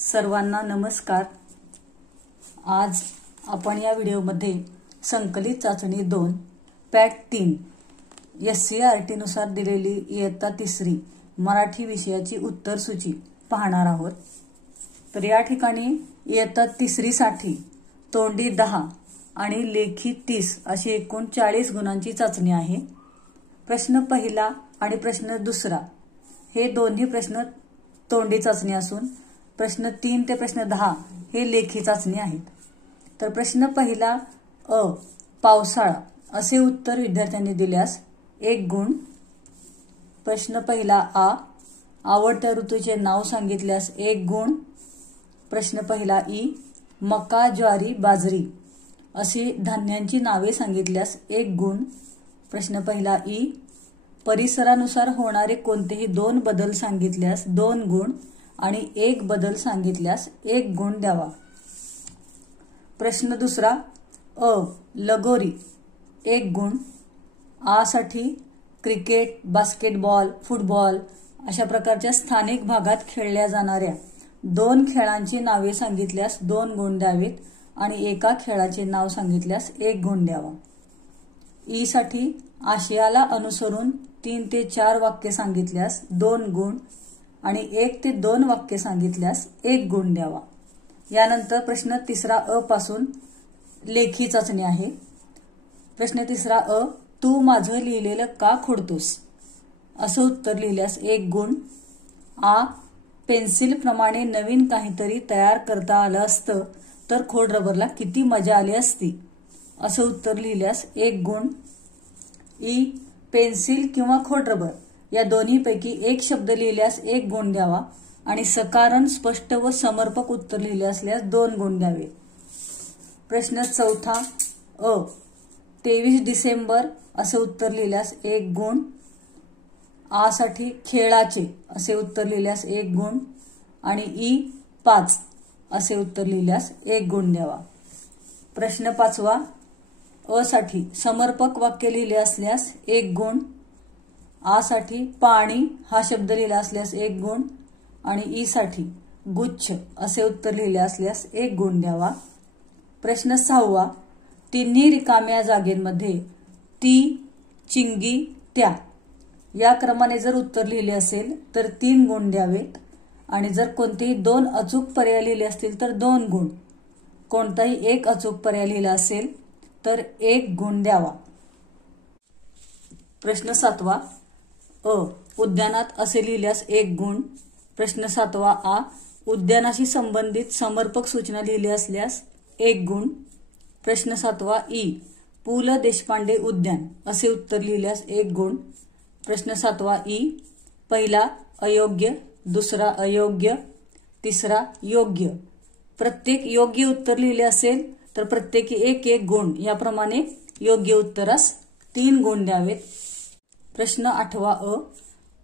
सर्वांना नमस्कार। आज आपण या व्हिडिओमध्ये संकलित चाचणी 2 पॅट 3 SCERT नुसार दिलेली इयत्ता 3री मराठी विषयाची उत्तर सूची पाहणार आहोत। तर या ठिकाणी इयत्ता 3री साठी तोंडी 10 आणि लेखी 30 अशी एकूण 40 गुणांची चाचणी आहे। प्रश्न पहिला आणि प्रश्न दुसरा हे दोन्ही प्रश्न तोंडी चाचणी असून प्रश्न 3 ते प्रश्न 10 हे लेखी चाचणी आहेत। तर प्रश्न पहिला अ पावसाळा असे उत्तर विद्यार्थ्यांनी दिल्यास 1 गुण। प्रश्न पहिला आ आवडत्या ऋतूचे नाव सांगितल्यास 1 गुण। प्रश्न पहिला ई मका ज्वारी बाजरी अशी धान्यांची नावे सांगितल्यास 1 गुण। प्रश्न पहिला ई परिसरानुसार होणारे कोणतेही 2 बदल सांगितल्यास 2 गुण आणि 1 बदल सांगितल्यास 1 गुण द्यावा। प्रश्न दुसरा अ लगोरी 1 गुण। आ साठी क्रिकेट बास्केटबॉल फुटबॉल अशा प्रकारच्या स्थानिक भागात खेळल्या जाणाऱ्या 2 खेळांची नावे सांगितल्यास 2 गुण द्यावेत आणि एका खेळाचे नाव सांगितल्यास 1 गुण द्यावा। ई साठी आशयाला अनुसरून 3 ते 4 वाक्य सांगितल्यास 2 गुण आणि 1 ते 2 वाक्य सांगितल्यास 1 गुण द्यावा। यानंतर प्रश्न तिसरा अ पासून लेखी चाचणी आहे। प्रश्न तिसरा अ तू माझं लिहिलेलं का खोडतोस असं उत्तर लिहिल्यास 1 गुण। आ पेन्सिल प्रमाणे नवीन काहीतरी तयार करता आलं असतं तर खोड रबरला किती मजा आली असती असं उत्तर लिहिल्यास 1 गुण। ई पेन्सिल किंवा खोड रबर या दोन्हीपैकी एक शब्द लिहिल्यास 1 गुण द्यावा आणि सकारण स्पष्ट व समर्पक उत्तर लिहिले असल्यास 2 गुण द्यावे। प्रश्न चौथा अ 23 डिसेंबर असे उत्तर लिहिल्यास 1 गुण। आ साठी खेळाचे असे उत्तर लिहिल्यास 1 गुण आणि ई 5 असे उत्तर लिहिल्यास 1 गुण द्यावा। प्रश्न पाचवा अ साठी समर्पक वाक्य लिहिले असल्यास 1 गुण। आ साठी पाणी हा शब्द लिहिला असल्यास 1 गुण आणि ई साठी गुच्छ असे उत्तर लिहिले असल्यास 1 गुण द्यावा। प्रश्न 6वा तिन्ही रिकाम्या जागेमध्ये ती चिंगी त्या या क्रमाने जर उत्तर लिहिले असेल तर 3 गुण द्यावेत आणि जर कोणतेही 2 अचूक पर्याय लिहिले असतील तर 2 गुण, कोणताही 1 अचूक पर्याय लिहिला असेल तर 1 गुण द्यावा। प्रश्न 7वा अ उद्यानात असे लिहिल्यास 1 गुण। प्रश्न 7वा आ उद्यानाशी संबंधित समर्पक सूचना लिहिली असल्यास 1 गुण। प्रश्न 7वा ई पु ल देशपांडे उद्यान असे उत्तर लिहिल्यास 1 गुण। प्रश्न 7वा ई पहिला अयोग्य दुसरा अयोग्य तिसरा योग्य प्रत्येक योग्य उत्तर लिहिले असेल तर प्रत्येकी 1 गुण याप्रमाणे योग्य उत्तरास 3 गुण द्यावेत। प्रश्न 8वा अ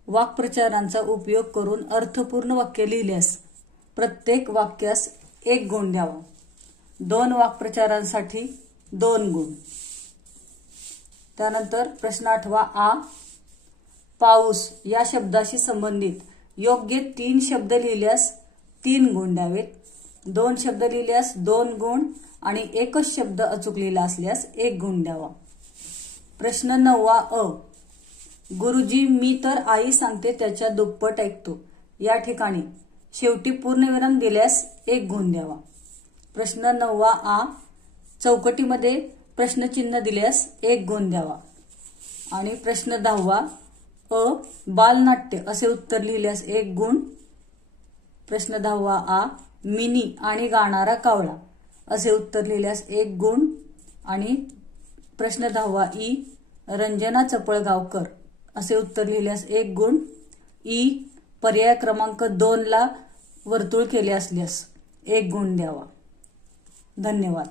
वाक्प्रचारांचा उपयोग करून अर्थपूर्ण वाक्य लिहिल्यास प्रत्येक वाक्यास 1 गुण द्यावा। 2 वाक्प्रचारांसाठी 2 गुण। त्यानंतर प्रश्न 8वा आ पाऊस या शब्दाशी संबंधित योग्य 3 शब्द लिहिल्यास 3 गुण द्यावेत। 2 शब्द लिहिल्यास 2 गुण आणि 1च शब्द अचूक लिहिला असल्यास 1 गुण द्यावा। प्रश्न 9वा अ गुरुजी मी तर आई सांगते त्याच्या दुप्पट ऐकतो या ठिकाणी शेवटी पूर्णविराम दिल्यास 1 गुण द्यावा। प्रश्न 9वा आ चौकटीमध्ये प्रश्नचिन्ह दिल्यास 1 गुण द्यावा आणि प्रश्न 10वा अ बालनाट्य असे उत्तर लिहिल्यास 1 गुण। प्रश्न 10वा आ मिनी आणि गाणारा कावळा असे उत्तर लिहिल्यास 1 गुण आणि प्रश्न 10वा ई रंजना चपळगावकर असे उत्तर लिहिल्यास 1 गुण। ई पर्याय क्रमांक 2 ला वर्तुळ केले असल्यास 1 गुण द्यावा। धन्यवाद।